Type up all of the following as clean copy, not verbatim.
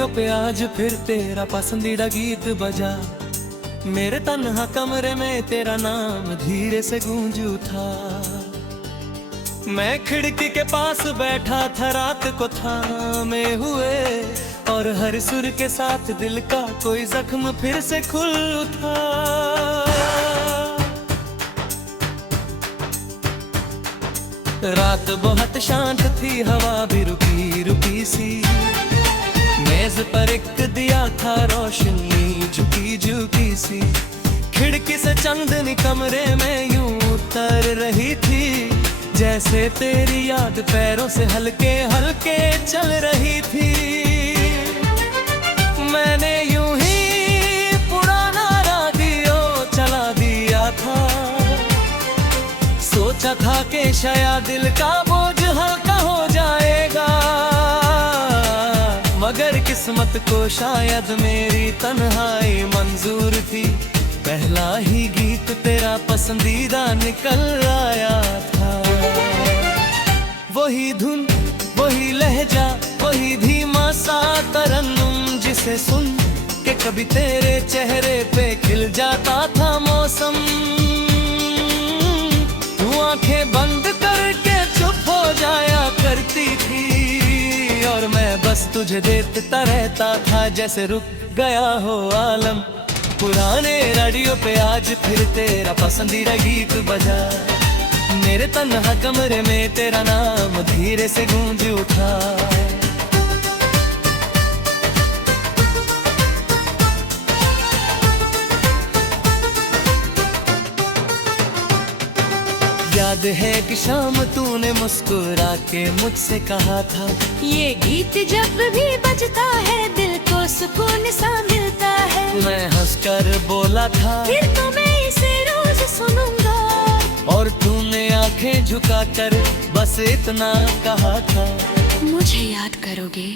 Radio पे आज फिर तेरा पसंदीदा गीत बजा। मेरे तन्हा कमरे में तेरा नाम धीरे से गूंज उठा। मैं खिड़की के पास बैठा था रात को थामे हुए, और हर सुर के साथ दिल का कोई जख्म फिर से खुल उठा। रात बहुत शांत थी, हवा भी रुकी रुकी सी। मेज पर एक दिया था, रोशनी झुकी झुकी सी। खिड़की से चांदनी कमरे में यूं उतर रही थी, जैसे तेरी याद पैरों से हल्के हल्के चल रही थी। मैंने यूं ही पुराना रेडियो चला दिया था। सोचा था कि शायद दिल का बोझ हल्का हो जाएगा, मगर किस्मत को शायद मेरी तन्हाई मंजूर थी। पहला ही गीत तेरा पसंदीदा निकल आया था। वही धुन, वही लहजा, वही धीमा सा तरन्नुम, जिसे सुन के कभी तेरे चेहरे पे खिल जाता था मौसम। तू आंखें बंद करके चुप हो जाया करती थी, और मैं बस तुझे देखता रहता था जैसे रुक गया हो आलम। पुराने रेडियो पे आज फिर तेरा पसंदीदा गीत बजा। मेरे तन्हा कमरे में तेरा नाम धीरे से गूंज उठा। याद है कि शाम तूने मुस्कुरा के मुझसे कहा था, ये गीत जब भी बजता है दिल को सुकून सा मिलता है। मैं हंसकर बोला था, फिर तो मैं इसे रोज सुनूंगा। और तूने आंखें झुकाकर बस इतना कहा था, मुझे याद करोगे।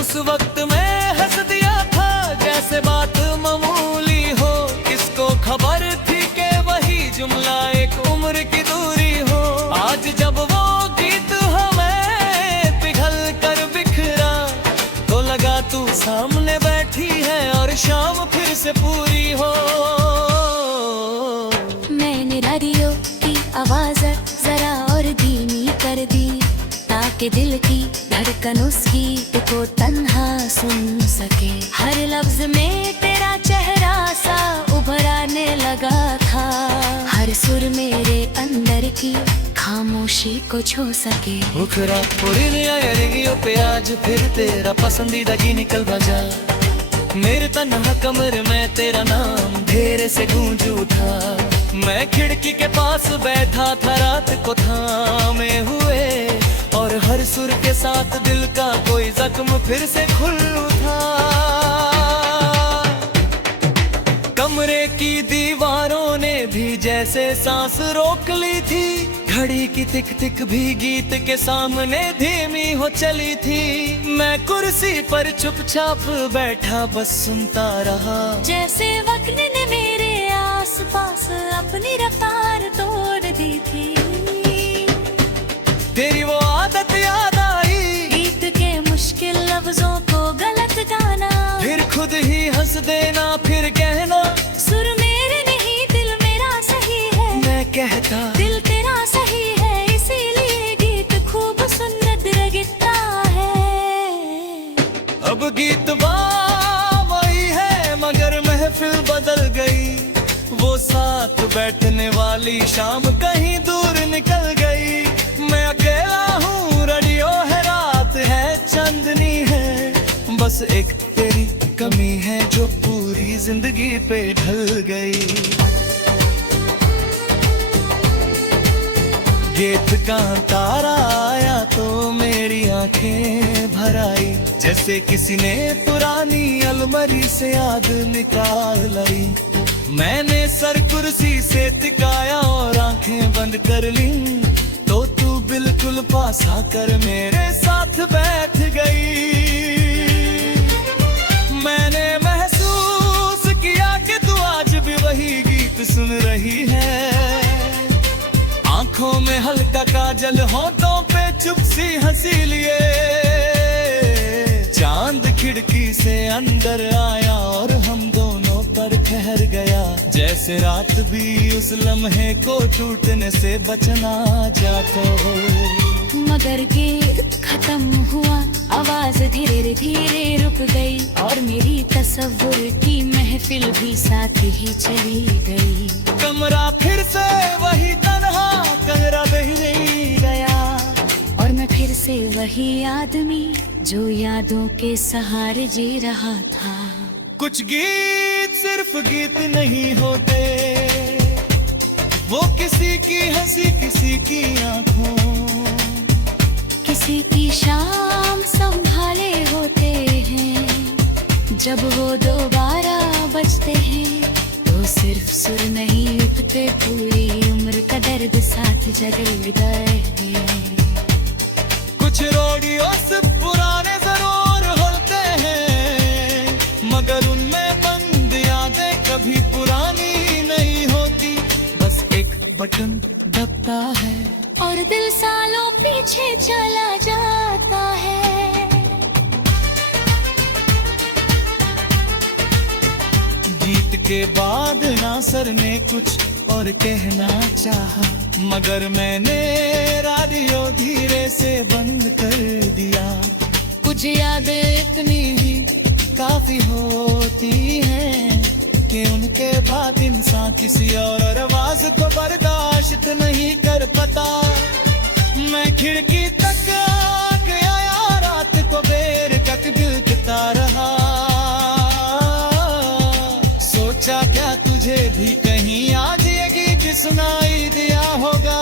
उस वक्त मैं हंस दिया था जैसे बात मामूली हो। किसको खबर थी कि वही जुमला एक उम्र की दूरी हो। आज जब वो गीत हमें पिघल कर बिखरा, तो लगा तू सामने बैठी है और शाम फिर से पूरी हो। मैंने रेडियो की आवाज जरा और धीमी कर दी, ताकि दिल की धड़कन उस गीत को तन्हा सुन सके। हर लफ्ज में तेरा चेहरा सा उभर आने लगा था, हर सुर मेरे अंदर की खामोशी को छू सके। मुखरा रेडियो पे आज फिर तेरा पसंदीदा गीत निकल बजा। मेरे तन्हा कमरे में तेरा नाम धीरे से गूंज उठा। मैं खिड़की के पास बैठा था रात को थामे हुए, और हर सुर के साथ दिल का कोई जख्म फिर से खुल उठा। कमरे की दीवारों ने भी जैसे सांस रोक ली थी। घड़ी की तिक तिक भी गीत के सामने धीमी हो चली थी। मैं कुर्सी पर चुपचाप बैठा बस सुनता रहा, जैसे वक्त ने मेरे आसपास अपनी रफ्तार तोड़ दी थी। तेरी वो आदत याद आई, गीत के मुश्किल लफ्जों को गलत गाना, फिर खुद ही हंस देना, फिर कहना सुर मेरे नहीं दिल मेरा सही है। मैं कहता दिल तेरा सही है, इसीलिए गीत खूब सुंदर लगता है। अब गीत वही है मगर महफिल बदल गई। वो साथ बैठने वाली शाम कहीं दूर निकल गई। मैं अकेला हूँ, रेडियो है, रात है, चांदनी है, बस एक तेरी कमी है जो पूरी जिंदगी पे ढल गई। गीत का तारा आया तो मेरी आंखें भर आई, जैसे किसी ने पुरानी अलमारी से याद निकाल लाई। मैंने सर कुर्सी से टिकाया और आंखें बंद कर ली, तो तू बिल्कुल पास आकर मेरे साथ बैठ गई। मैंने महसूस किया कि तू आज भी वही गीत सुन रही है। आंखों में हल्का काजल, होठों पे चुप सी हंसी लिए, चांद खिड़की से अंदर आया और हम दोनों पर ठहर गया, जैसे रात भी उस लम्हे को टूटने से बचना चाहता हो। मगर गीत खत्म हुआ, आवाज धीरे धीरे रुक गई और मेरी तस्वुर की महफिल भी साथ ही चली गई। कमरा फिर से वही तन्हा, कमरा बह गया और मैं फिर से वही आदमी जो यादों के सहारे जी रहा था। कुछ गीत सिर्फ गीत नहीं होते, वो किसी की हंसी, किसी की आंखों, किसी की शाम संभाले होते हैं। जब वो दोबारा बजते हैं तो सिर्फ सुर नहीं उठते, पूरी उम्र का दर्द साथ जगलता है। कुछ रेडियोस पुराने जरूर होते हैं, मगर उनमें बंद यादें कभी पुरानी नहीं होती। बस एक बटन दबता है और दिल सालों पीछे चला जाता है। गीत के बाद नासर ने कुछ और कहना चाहा, मगर मैंने रेडियो धीरे से बंद कर दिया। कुछ यादें इतनी ही काफी होती हैं कि उनके बाद इंसान किसी और आवाज को बर्दाश्त नहीं कर पाता। मैं खिड़की तक आ गया, रात को बेर तक दिलता रहा। सोचा क्या तुझे भी कहीं आज ये गीत सुनाई दिया होगा,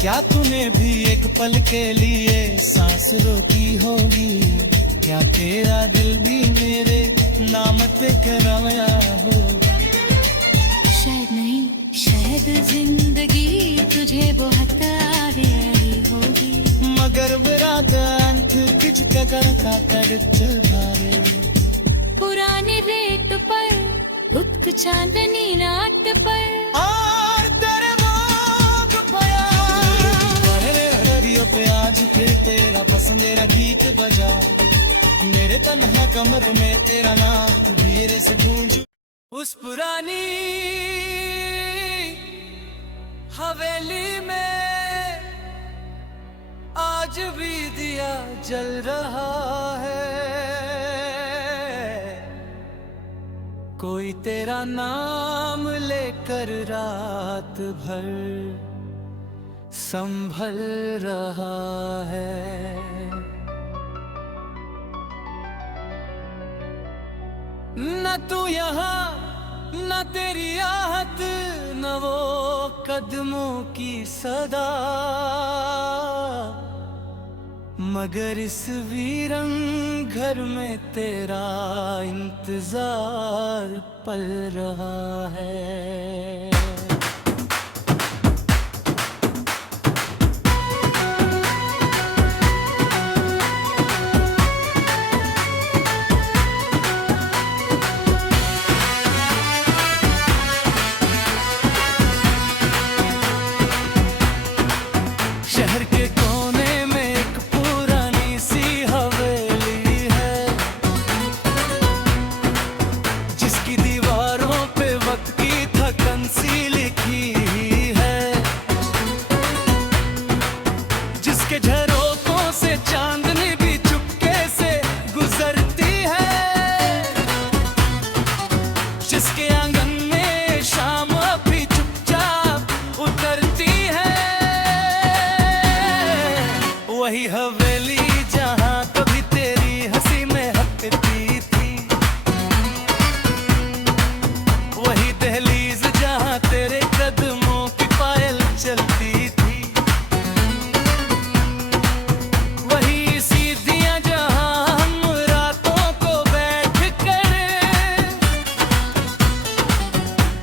क्या तूने भी एक पल के लिए सांस रोकी होगी, क्या तेरा दिल भी मेरे नाम पे कराया हो। शायद नहीं, शायद जिंदगी तुझे बहुत आगे आई होगी, मगर मेरा दांत किच कगर का कर चल भारे। पुराने रेत पर उत चांदनी रात पर और तेरे मुख प्यार रेडियो पे आज फिर तेरा पसंदीदा गीत बजा। मेरे तन्हा कमरे में तेरा नाम धीरे से गूंज। उस पुरानी हवेली में आज भी दिया जल रहा है, कोई तेरा नाम लेकर रात भर संभल रहा है। न तू यहाँ, न तेरी आहट, न वो कदमों की सदा, मगर इस वीरन घर में तेरा इंतजार पल रहा है। शहर के कोने में एक पुरानी सी हवेली है, जिसकी दीवारों पे वक्त की थकन सी लिखी है, जिसके झरोकों से चांदनी भी चुपके से गुजरती है, जिसके आंगन में शाम भी चुपचाप उतरती है। वही हवेली जहाँ कभी तेरी हंसी में हकती थी, वही दहलीज जहाँ तेरे कदमों की पायल चलती थी, वही सीढ़ियाँ जहाँ हम रातों को बैठ कर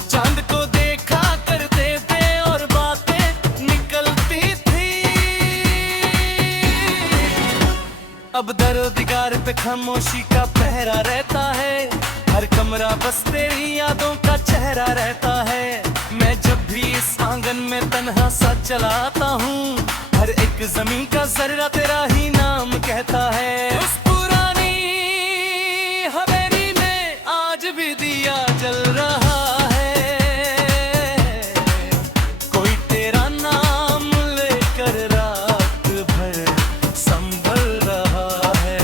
चांद को देखा करते थे और बातें निकलती थी। अब दरो दिगार पे खामोशी का पहरा रहता है, हर कमरा बस तेरी यादों का चेहरा रहता है। मैं जब भी इस आंगन में तन्हा सा चलाता हूँ, हर एक जमीन का जर्रा तेरा ही नाम कहता दिया जल रहा है, कोई तेरा नाम लेकर रात भर संभल रहा है।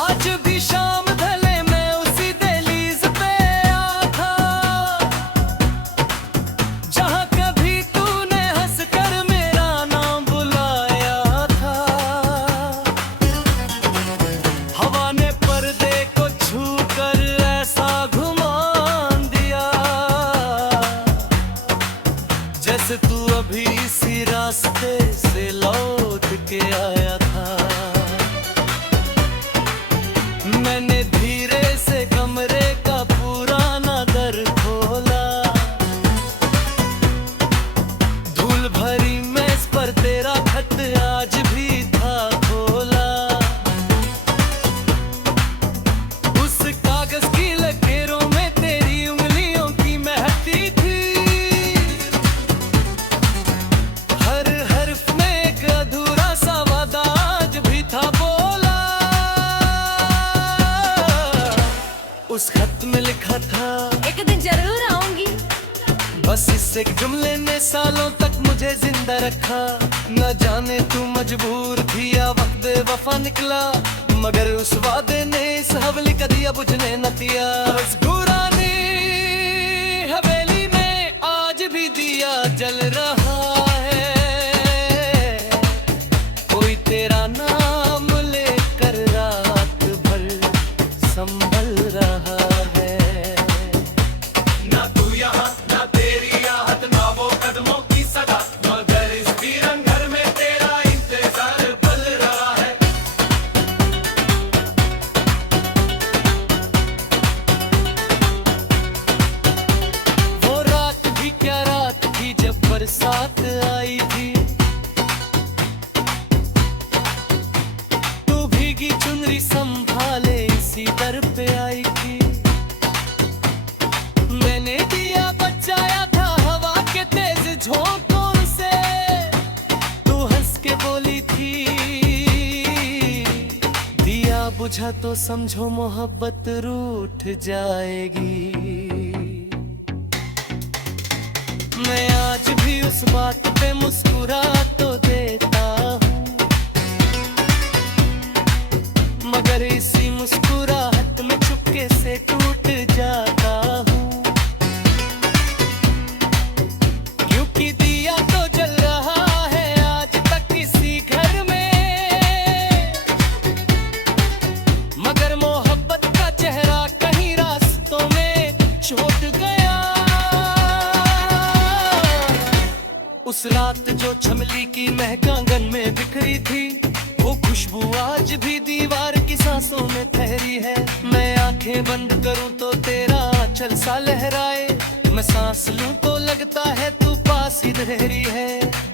आज भी शाम ढले मैं उसी दहलीज पे आ था, जहाँ कभी तूने हंसकर मेरा नाम बुलाया था। हवा ने पर्दे को छू कर ऐसा घुमान दिया, जैसे तू अभी इसी रास्ते से लौट के आया था। मैंने धीरे से कमरे का पुराना दर खोला, धूल भरी मेज पर तेरा खत आज भी था खोला। उस कागज की लकीरों में तेरी उंगलियों की मेहंदी थी, हर हर्फ में एक अधूरा सा वादा आज भी था बोला। उस खत में लिखा था एक दिन जरूर आऊंगी। बस इस एक जुमले ने सालों तक मुझे जिंदा रखा। न जाने तू मजबूर थी या वक्त वफा निकला, मगर उस वादे ने इस हवेली का दिया बुझने न दिया। उस पुरानी हवेली में आज भी दिया जल रहा है, कोई तेरा नाम लेकर रात भर संभल रहा है। ना तू यहाँ ना तेरी आहट, ना वो कदमों की सदा, मगर इस वीरन घर में तेरा इंतजार पल रहा है। वो रात भी क्या रात थी जब बरसात आई थी, तू भीगी चुनरी संभाले इसी दर पे आई थी। मैंने दिया बचाया था हवा के तेज झोंकों से, तू हंस के बोली थी दिया बुझा तो समझो मोहब्बत रूठ जाएगी। मैं आज भी उस बात पे मुस्कुरा तो देता हूँ, मगर इसी मुस्कुराहट में चुपके से टूट जाता हूँ। क्योंकि दिया तो जल रहा है आज तक इसी घर में, मगर मोहब्बत का चेहरा कहीं रास्तों में छूट गया। उस रात जो चमली की महक आंगन में बिखरी थी, वो खुशबू आज भी दीवार की सांसों में ठहरी है। मैं आंखें बंद करूं तो तेरा आंचल सा लहराए, मैं सांस लूं तो लगता है तू पास ही ठहरी है।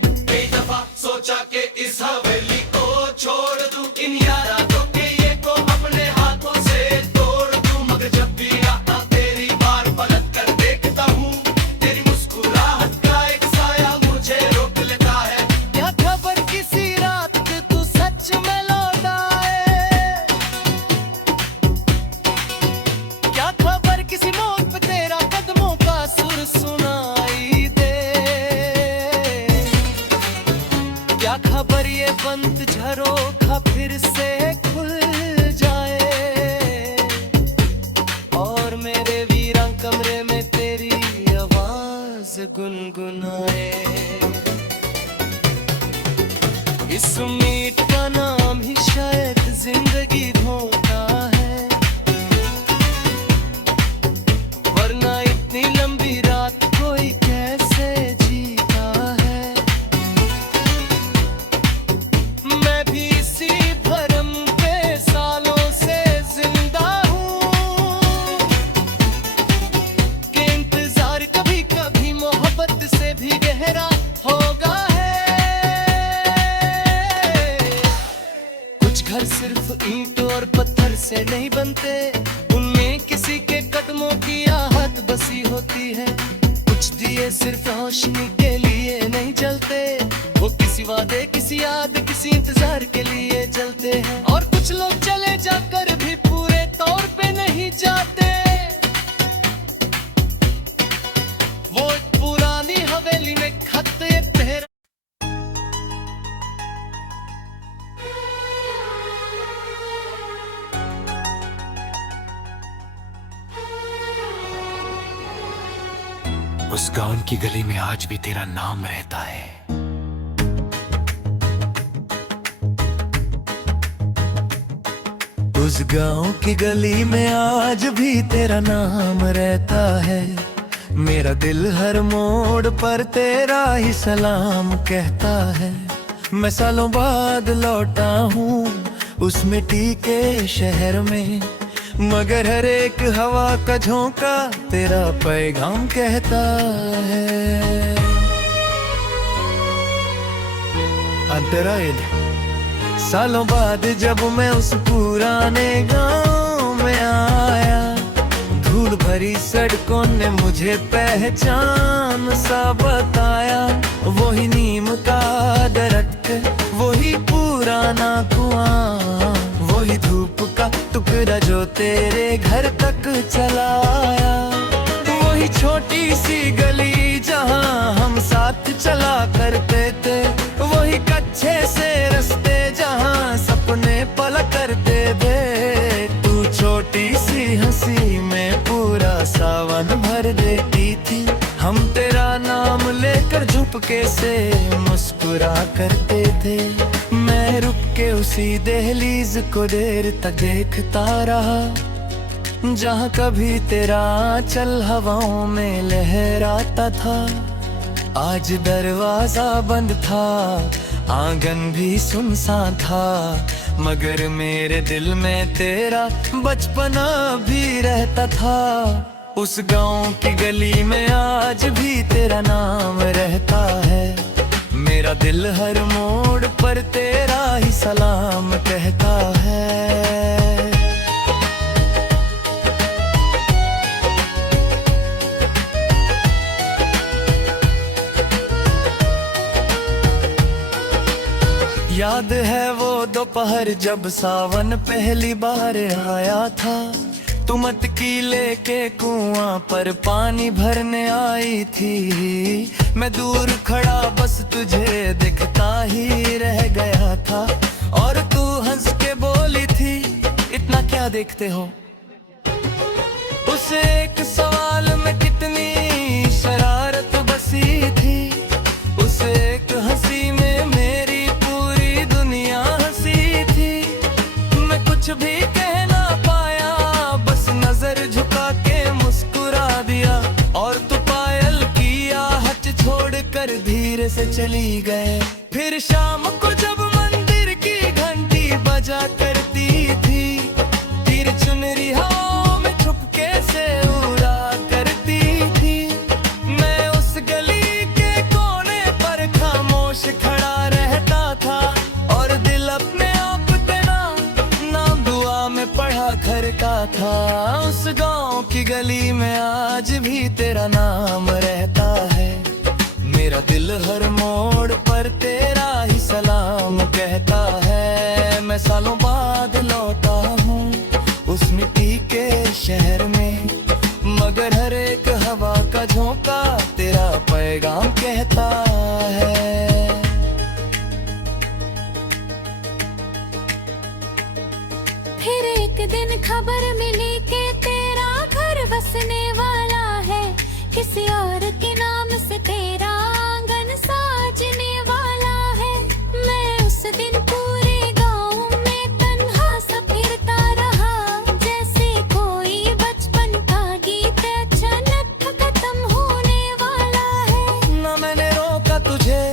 कई दफा सोचा कि इस हवेली को छोड़ दूं, इन यारातों के ये को अपने हाथों से तोड़ दूं, मगर जब भी आता तेरी बार पलट कर देखता हूँ, तेरी मुस्कुराहट का एक साया मुझे रोक लेता है। क्या खबर किसी रात तू सच में लौट आए, क्या खबर किसी मोड़ पे तेरा कदमों का सुर सुनाई दे, क्या खबर ये बंद झरोखा फिर से खुल जाए, और मेरे वीरां कमरे में तेरी आवाज गुनगुनाए। इस उम्मीद का नाम ही शायद जिंदगी धोखा है, वरना इतनी लंबी रात कोई कैसे जीता है। मैं भी इसी भरम के सालों से जिंदा हूँ, कि इंतजार कभी कभी मोहब्बत से भी गहरा सुनते, उनमें किसी के कदमों की आहट बसी होती है। कुछ दिए सिर्फ रोशनी के लिए नहीं जलते, वो किसी वादे, किसी याद, किसी इंतजार के लिए जलते हैं। और कुछ लोग चले जाकर भी पूरे तौर पे नहीं जाते, वो एक पुरानी हवेली में खत एक पहरा। उस गांव की गली में आज भी तेरा नाम रहता है। उस गांव की गली में आज भी तेरा नाम रहता है। मेरा दिल हर मोड़ पर तेरा ही सलाम कहता है। मैं सालों बाद लौटा हूँ उस मिट्टी के शहर में, मगर हर एक हवा का झोंका तेरा पैगाम कहता है। अंतरायल सालों बाद जब मैं उस पुराने गांव में आया, धूल भरी सड़कों ने मुझे पहचान सा बताया। वही नीम का दरख्त, वही पुराना कुआं, वही धूप का टुकड़ा जो तेरे घर तक चलाया। वही छोटी सी गली जहां हम साथ चला करते थे, वही कच्चे से रास्ते जहां सपने पला करते थे। तू छोटी सी हंसी में पूरा सावन भर देती थी। हम तेरा नाम लेकर झुपके से मुस्कुरा करते थे। मैं रुक के उसी दहलीज को देर तक देखता रहा, जहाँ कभी तेरा आंचल हवाओं में लहराता था। आज दरवाजा बंद था, आंगन भी सुनसान था, मगर मेरे दिल में तेरा बचपना भी रहता था। उस गांव की गली में आज भी तेरा नाम रहता है। मेरा दिल हर मोड़ पर तेरा ही सलाम कहता है। याद है वो दोपहर जब सावन पहली बार आया था। तू मटकी लेके कुआं पर पानी भरने आई थी। मैं दूर खड़ा बस तुझे दिखता ही रह गया था, और तू हंस के बोली थी, इतना क्या देखते हो। उस एक सवाल में कितनी शरारत बसी थी, उस एक हंसी में मेरी पूरी दुनिया हंसी थी। मैं कुछ भी कह ना पाया, बस नजर झुका के मुस्कुरा दिया, और तू पायल की आहट छोड़कर धीरे से चली गए। फिर शाम को जब मंदिर की घंटी बजा करती थी, फिर चुनरी हवाओं में छुपके से उड़ा करती थी। मैं उस गली के कोने पर खामोश खड़ा रहता था, और दिल अपने आप तेरा नाम दुआ में पढ़ा करता था। उस गांव की गली में आज भी तेरा नाम रहता है। मेरा दिल हर मोड़ पर तेरा ही सलाम कहता है। मैं सालों बाद लौटा हूँ उस मिट्टी के शहर में, मगर हर एक हवा का झोंका तेरा पैगाम कहता है। फिर एक दिन खबर मिली कि तेरा घर बसने वाला है, किसी और के नाम से तेरा आंगन साजने वाला है। मैं उस दिन पूरे गांव में तन्हा सा फिरता रहा, जैसे कोई बचपन का गीत अचानक खत्म होने वाला है। ना मैंने रोका तुझे,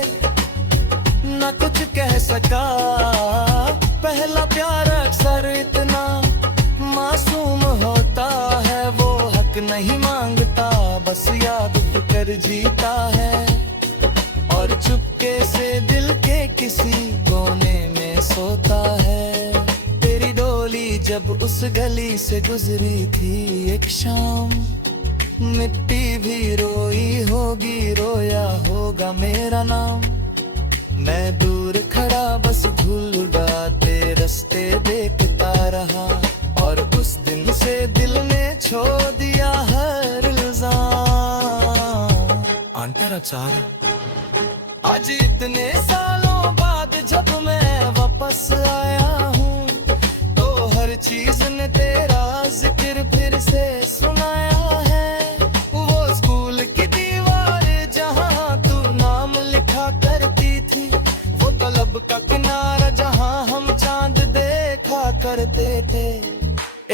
ना कुछ कह सका। पहला प्यार अक्सर इतना मासूम होता है, वो हक नहीं मांगता, बस याद कर जीता है। और चुपके से दिल के किसी कोने में सोता है। तेरी डोली जब उस गली से गुजरी थी एक शाम, मिट्टी भी रोई होगी, रोया होगा मेरा नाम। मैं दूर खड़ा बस धूल उड़ाते रास्ते देखता रहा, और उस दिन से दिल ने छोड़ दिया हर इल्जाम। अंतरा चार आज इतने सालों बाद जब मैं वापस आया हूँ, तो हर चीज ने तेरा जिक्र फिर से सुनाया है। वो स्कूल की दीवार जहाँ तू नाम लिखा करती थी, वो तलब का किनारा जहाँ हम चांद देखा करते थे।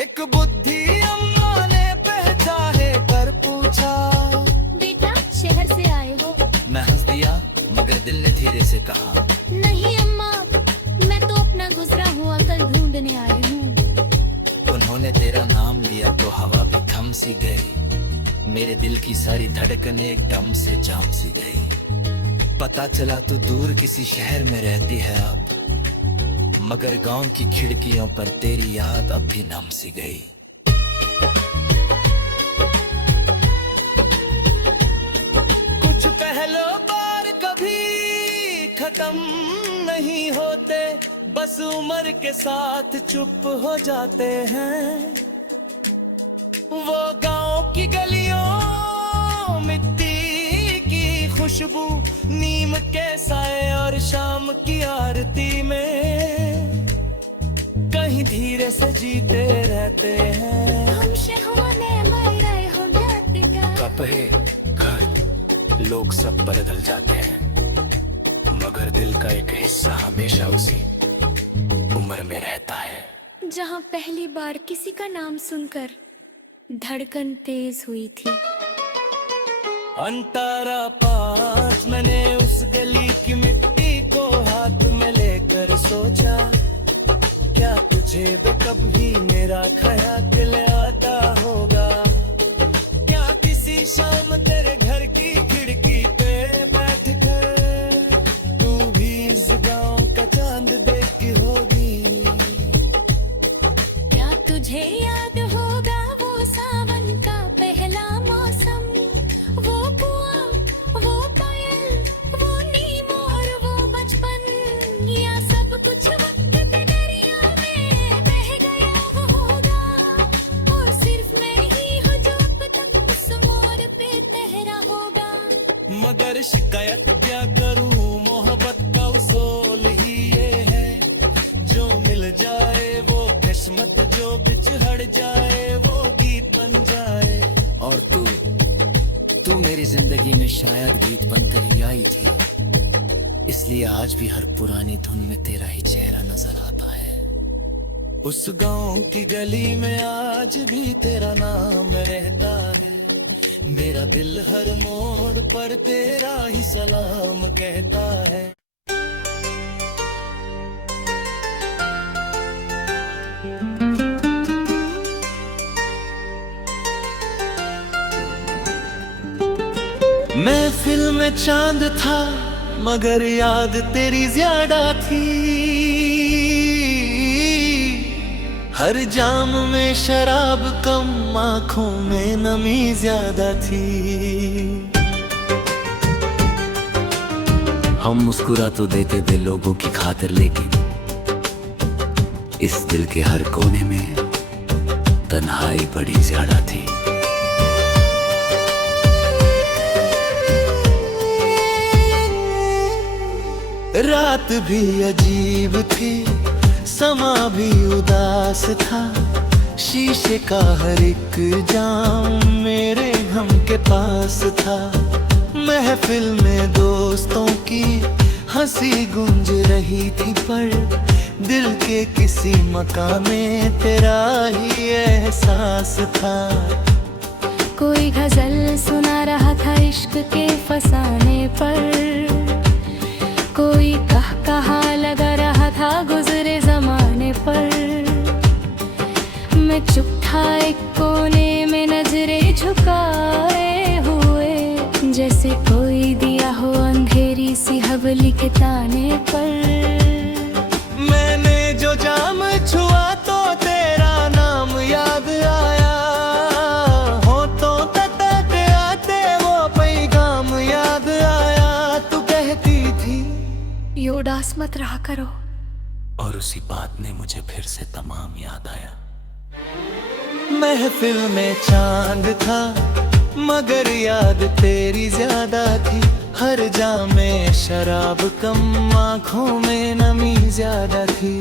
एक बुद्धि अम्मा ने पहचाने कर पूछा, बेटा शहर से आए हो? मैं हंस दिया मगर दिल ने धीरे से कहा, नहीं अम्मा, मैं तो अपना गुजरा हुआ कल ढूंढने आई हूँ। उन्होंने तेरा नाम लिया तो हवा भी थम सी गई, मेरे दिल की सारी धड़कन एकदम से जाम सी गई। पता चला तू दूर किसी शहर में रहती है अब, मगर गांव की खिड़कियों पर तेरी याद अब भी नम सी गई। कुछ पहलो बार कभी खत्म नहीं होते, बस उम्र के साथ चुप हो जाते हैं। वो गांव की गलियों, मिट्टी की खुशबू, नीम के साए और शाम की आरती में कहीं धीरे से जीते रहते हैं। हम शहरों में मर रहे हो का। कपड़े घर लोग सब बदल जाते हैं, मगर दिल का एक हिस्सा हमेशा उसी उम्र में रहता है। जहाँ पहली बार किसी का नाम सुनकर धड़कन तेज हुई थी। अंतारा पास मैंने उस गली की मिट्टी को हाथ में लेकर सोचा, क्या तुझे भी कभी मेरा ख्याल आता होगा? क्या किसी शाम तेरे घर की खिड़की पे बैठ कर तू भी इस गाँव का चांद देखी होगी? क्या तुझे याद होगा वो सावन का पहला मौसम, वो कुआं, वो पायल, वो नीम और वो बचपन, या सब कुछ वक्त के दरिया में बह गया होगा, और सिर्फ मैं ही हूँ जो अब तक उस मोड़ पे तैरा होगा। मगर शिकायत क्या करूं, मोहब्बत का उसूल ही ये है, जो मिल जाए वो किस्मत, जो बिछड़ जाए वो गीत बन जाए। और तू मेरी जिंदगी में शायद गीत बनकर ही आई थी, इसलिए आज भी हर पुरानी धुन में तेरा ही चेहरा नजर आता है। उस गांव की गली में आज भी तेरा नाम रहता है, मेरा दिल हर मोड़ पर तेरा ही सलाम कहता है। महफिल में चांद था मगर याद तेरी ज्यादा थी, हर जाम में शराब कम, आंखों में नमी ज्यादा थी। हम मुस्कुरा तो देते थे लोगों की खातिर, लेकिन इस दिल के हर कोने में तन्हाई बड़ी ज्यादा थी। रात भी अजीब थी, समा भी उदास था, शीशे का हर एक जाम मेरे गम के पास था। महफिल में दोस्तों की हंसी गूंज रही थी, पर दिल के किसी मकान में तेरा ही एहसास था। कोई गजल सुना रहा था इश्क के फसाने पर, कोई कहा लगा रहा था गुजरे जमाने पर। मैं चुप था एक कोने में नजरें झुकाए हुए, जैसे कोई दिया हो अंधेरी सी हवेली के ताने पर। मैंने जो जाम छुआ तो तेरा ये उदास मत रहा करो। और उसी बात ने मुझे फिर से तमाम याद आया। महफिल में चांद था मगर याद तेरी ज्यादा थी। हर जाम में शराब कम, आँखों में नमी ज्यादा थी।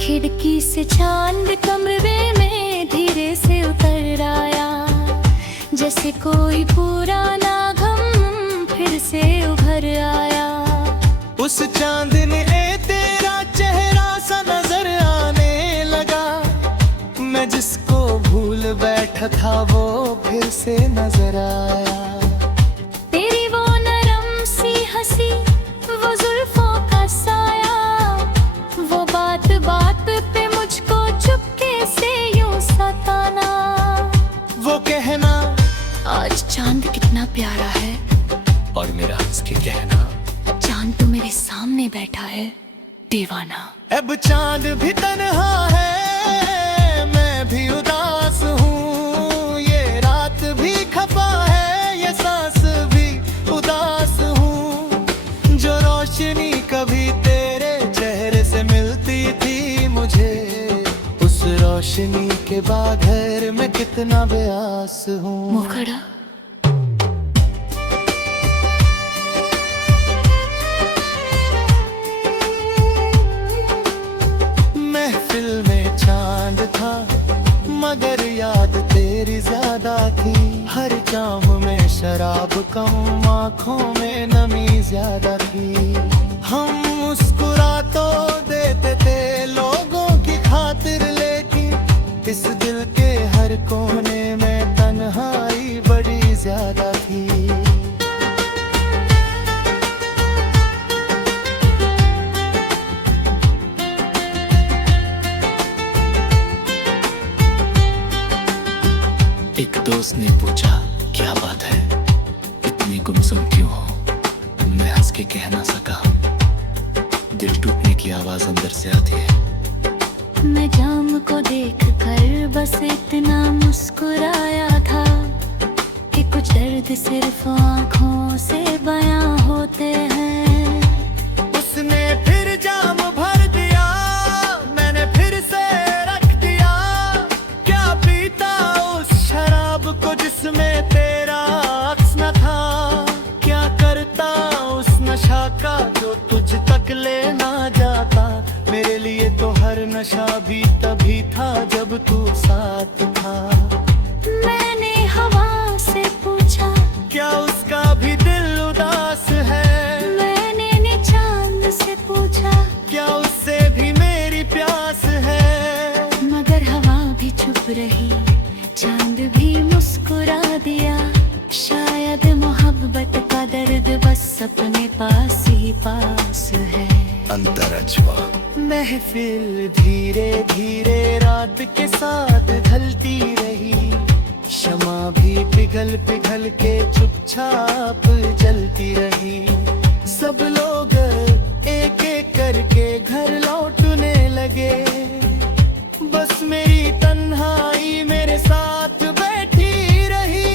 खिड़की से चांद कमरे में धीरे से उतर आया, जैसे कोई पुराना गम फिर से उभर आया। उस चांद ने तेरा चेहरा सा नजर आने लगा। मैं जिसको भूल बैठा था वो फिर से नजर आया। तेरी वो नरम सी हंसी, वो जुल्फों का साया, वो बात बात पे मुझको चुपके से यूं सताना। वो कहना आज चांद कितना प्यारा है, और मेरा हंस के कहना चांद तो मेरे सामने बैठा है दीवाना। अब चांद भी तन्हा है, मैं भी उदास हूँ। ये रात भी खफा है, ये सांस भी उदास हूँ। जो रोशनी कभी तेरे चेहरे से मिलती थी मुझे, उस रोशनी के बाद घर में कितना बेआस हूँ। मुखड़ा महफिल में चांद था मगर याद तेरी ज्यादा थी। हर जाम में शराब कम, आँखों में नमी ज्यादा थी। हम मुस्कुरा तो देते थे लोगों की खातिर, लेकिन इस दिल के हर कोने में तन्हाई बड़ी ज्यादा थी। एक दोस्त ने पूछा क्या बात है, इतनी गुमसुम क्यों हो। मैं हंस के कह ना सका, दिल टूटने की आवाज अंदर से आती है। मैं जाम को देख कर बस इतना मुस्कुराया था कि कुछ दर्द सिर्फ आँखों से बयां होते हैं। उसने फिर जाम भर दिया, मैंने फिर से रख दिया। क्या पीता उस शराब को जिसमें तेरा अक्स न था। क्या करता उस नशा का जो तुझ तक ले ना जाता। मेरे लिए तो हर नशा भी तभी था जब तू साथ था। मैंने हवा से पूछा क्या उसका भी दिल उदास है। मैंने चांद से पूछा क्या उससे भी मेरी प्यास है। मगर हवा भी चुप रही, चांद भी मुस्कुरा दिया। शायद मोहब्बत का दर्द बस अपने पास ही पास है। अंतरज्वा महफिल धीरे धीरे रात के साथ ढलती रही। शमा भी पिघल पिघल के चुपचाप जलती रही। सब लोग एक एक करके घर लौटने लगे। बस मेरी तन्हाई मेरे साथ बैठी रही।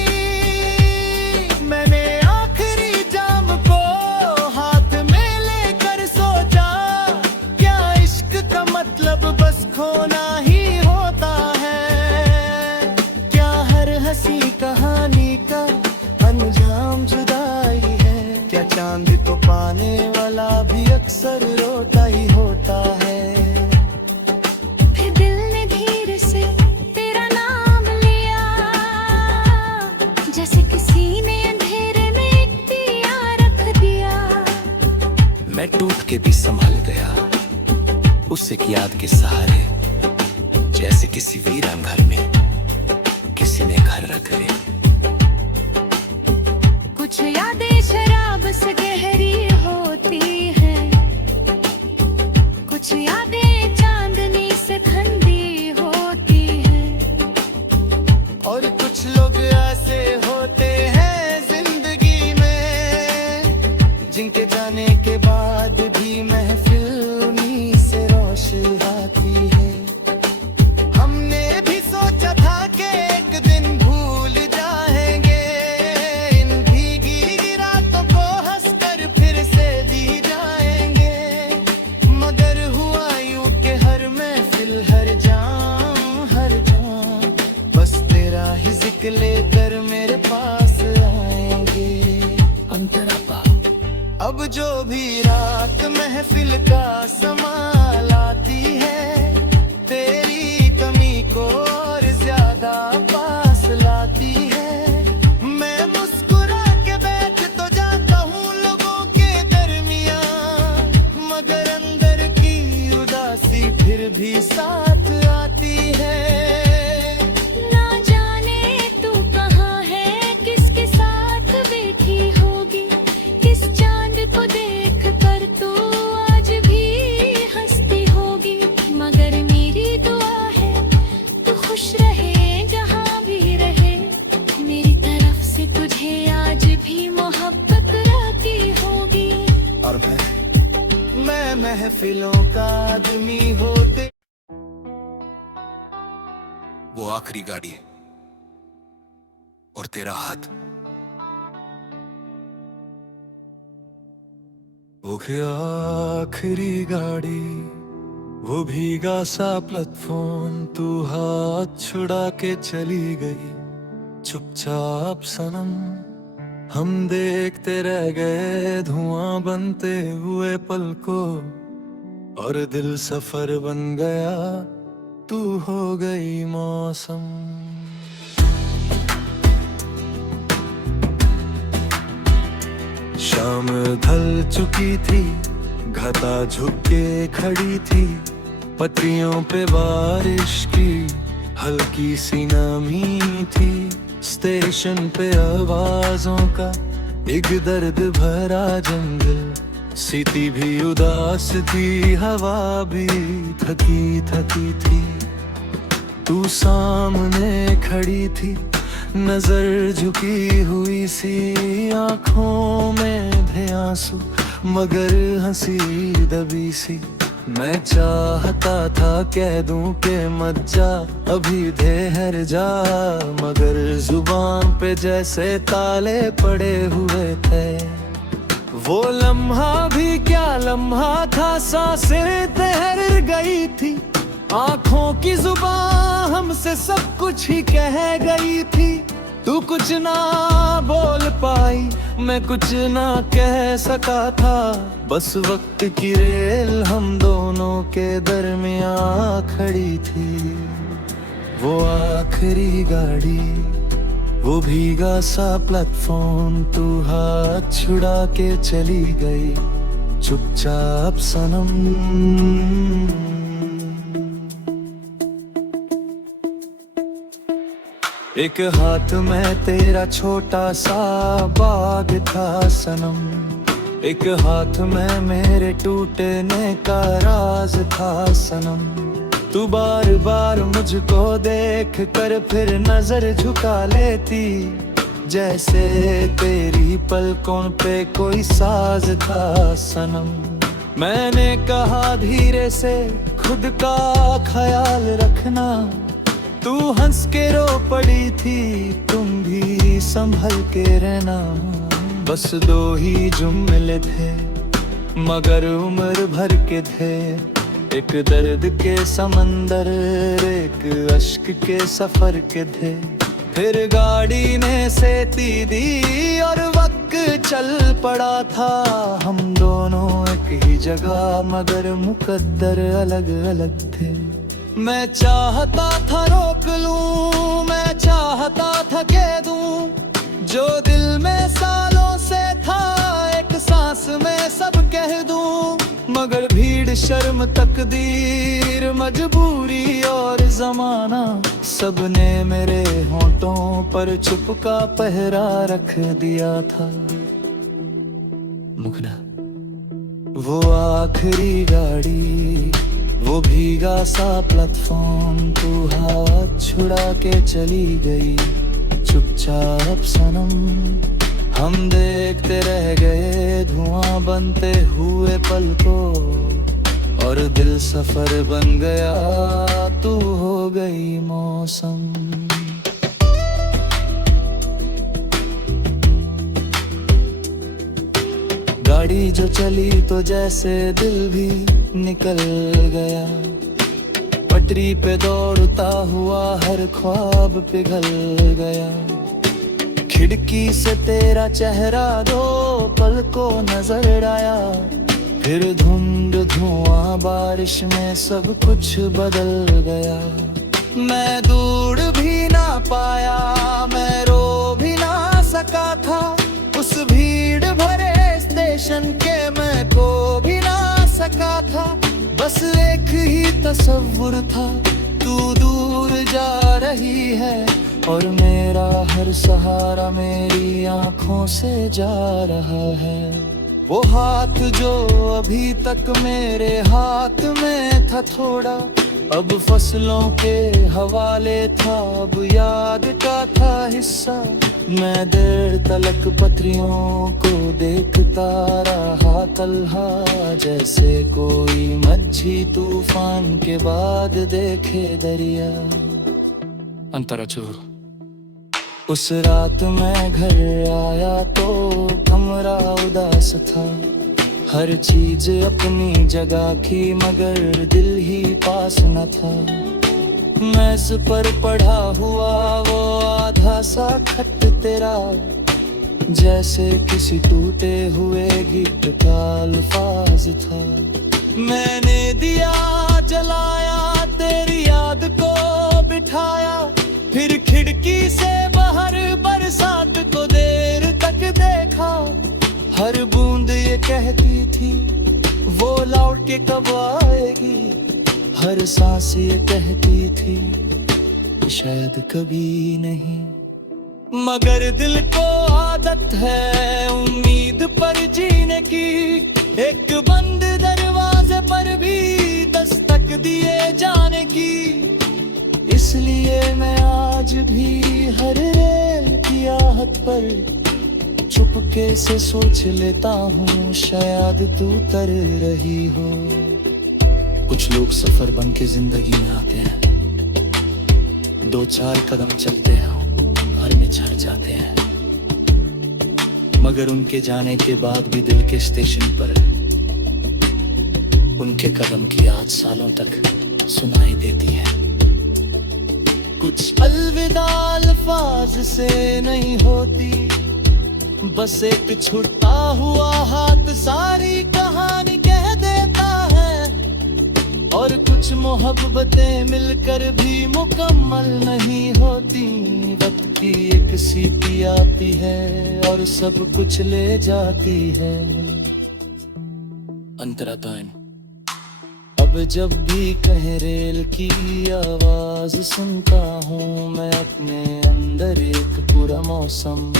मैंने आखिरी जाम को हाथ में लेकर सोचा, क्या इश्क का मतलब बस खोना ही होता है। क्या हर हंसी कहानी का अंजाम जुदाई है। क्या चांद को पाने वाला भी अक्सर रोता ही होता है। फिर दिल ने धीरे से तेरा नाम लिया, जैसे किसी ने अंधेरे में एक दिया रख दिया। मैं टूट के भी संभल गया उस एक याद के सहारे। जैसे किसी वीरान घर में किसी ने घर रख लिया। कुछ यादें शराब से गहरी होती हैं, कुछ यादें चांदनी से ठंडी होती हैं। और कुछ लोग ऐसे होते हैं जिंदगी में, जिनके जाने के बाद भी महफिल उन्हीं से रोशन आती महफिल का समा लाती है, तेरी कमी को और ज्यादा पास लाती है। मैं मुस्कुरा के बैठ तो जाता हूँ लोगों के दरमियान, मगर अंदर की उदासी फिर भी साथ आती है। ना जाने तू कहाँ है, किसके साथ बैठी होगी, किस चांद को देख कर तू आज भी हंसती होगी। मगर मेरी दुआ है तू खुश रहे जहाँ भी रहे, मेरी तरफ से तुझे आज भी मोहब्बत रहती होगी। और मैं महफिलों का आदमी होते। वो आखिरी गाड़ी है और तेरा हाथ। वो क्या आखिरी गाड़ी, वो भीगा सा प्लेटफॉर्म, तू हाथ छुड़ा के चली गई चुपचाप सनम। हम देखते रह गए धुआं बनते हुए पल को, और दिल सफर बन गया, तू हो गई मौसम। शाम ढल चुकी थी, घटा झुक के खड़ी थी, पत्तियों पे बारिश की हल्की सी नमी थी। स्टेशन पे आवाजों का एक दर्द भरा जंगल, सीटी भी उदास थी, हवा भी थकी थकी थी। तू सामने खड़ी थी, नजर झुकी हुई सी, आंखों में थे आंसू मगर हंसी दबी सी। मैं चाहता था कह दूं के मत जा, अभी ठहर जा, मगर जुबान पे जैसे ताले पड़े हुए थे। वो लम्हा भी क्या लम्हा था, सांसें ठहर गई थी, आंखों की जुबान हमसे सब कुछ ही कह गई थी। तू कुछ ना बोल पाई, मैं कुछ ना कह सका था, बस वक्त की रेल हम दोनों के दरमियान खड़ी थी। वो आखिरी गाड़ी, वो भीगा सा प्लेटफॉर्म, तू हाथ छुड़ा के चली गई चुपचाप सनम। एक हाथ में तेरा छोटा सा बाग था सनम, एक हाथ में मेरे टूटने का राज था सनम। तू बार बार मुझको देख कर फिर नजर झुका लेती, जैसे तेरी पलकों पे कोई साज था सनम। मैंने कहा धीरे से खुद का ख्याल रखना, तू हंस के रो पड़ी थी, तुम भी संभल के रहना। बस दो ही जुमले थे मगर उम्र भर के थे, एक दर्द के समंदर, एक अश्क के सफर के थे। फिर गाड़ी ने सेती दी और वक्त चल पड़ा था, हम दोनों एक ही जगह मगर मुकद्दर अलग अलग थे। मैं चाहता था रोक लूं, मैं चाहता था कह दूं, जो दिल में सालों से था एक सांस में सब कह दूं, मगर भीड़ शर्म तकदीर मजबूरी और जमाना, सबने मेरे होंठों पर चुप का पहरा रख दिया था। मुखना वो आखिरी गाड़ी, वो भीगा सा प्लेटफॉर्म, तू हाथ छुड़ा के चली गई चुपचाप सनम। हम देखते रह गए धुआं बनते हुए पल को, और दिल सफर बन गया, तू हो गई मौसम। गाड़ी जो चली तो जैसे दिल भी निकल गया, पटरी पे दौड़ता हुआ हर ख्वाब पिघल गया। खिड़की से तेरा चेहरा दो पल को नजर आया, फिर धुंध धुआं बारिश में सब कुछ बदल गया। मैं दूर भी ना पाया, मैं रो भी ना सका था, उस भीड़ भरे स्टेशन के मैं को भी ना सका था। बस एक ही तस्वुर था, तू दूर जा रही है और मेरा हर सहारा मेरी आंखों से जा रहा है। वो हाथ जो अभी तक मेरे हाथ में था थोड़ा, अब फसलों के हवाले था, अब याद का था हिस्सा। मैं देर तलक पत्रियों को देखता रहा तल्हा, जैसे कोई मच्छी तूफान के बाद देखे दरिया। अंतराचूर उस रात मैं घर आया तो कमरा उदास था, हर चीज अपनी जगह की मगर दिल ही पास न था। मेज पर पढ़ा हुआ वो आधा सा खत तेरा, जैसे किसी टूटे हुए गीत का अल्फाज था। मैंने दिया जलाया, तेरी याद को बिठाया, फिर खिड़की से बाहर बरसात को देर तक देखा। हर बूंद ये कहती थी वो लौट के कब आएगी, हर सांस ये कहती थी शायद कभी नहीं। मगर दिल को आदत है उम्मीद पर जीने की, एक बंद दरवाजे पर भी दस्तक दिए जाने की। इसलिए मैं आज भी हर रेल की आहट पर चुपके से सोच लेता हूँ, शायद तू तर रही हो। कुछ लोग सफर बन के जिंदगी में आते हैं, 2-4 कदम चलते हैं, घर में झड़ जाते हैं, मगर उनके जाने के बाद भी दिल के स्टेशन पर उनके कदम की याद सालों तक सुनाई देती है। कुछ अलविदा अल्फाज से नहीं होती, बस एक छुट्टा हुआ हाथ सारी कहानी कह देता है। और कुछ मोहब्बतें मिलकर भी मुकम्मल नहीं होती, वक्त की एक सीटी आती है और सब कुछ ले जाती है। अंतरातायन अब जब भी कहीं रेल की आवाज सुनता हूँ, मैं अपने अंदर एक पूरा मौसम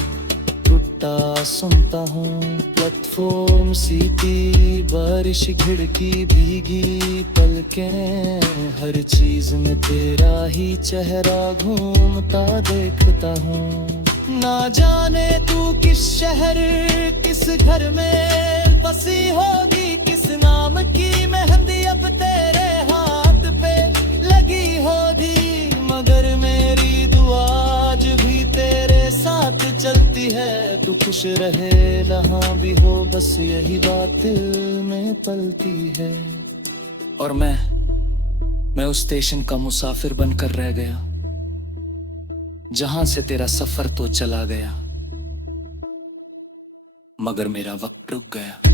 टूटा सुनता हूँ। प्लेटफॉर्म सीटी बारिश खिड़की भीगी पलकें, हर चीज में तेरा ही चेहरा घूमता देखता हूँ। ना जाने तू किस शहर किस घर में बसी होगी, किस नाम की मेहंदी अब तेरे हाथ पे लगी होगी। मगर मेरी दुआ आज भी तेरे साथ चलती है, तू खुश रहे जहाँ भी हो, बस यही बात में पलती है। और मैं उस स्टेशन का मुसाफिर बनकर रह गया, जहां से तेरा सफर तो चला गया, मगर मेरा वक्त रुक गया।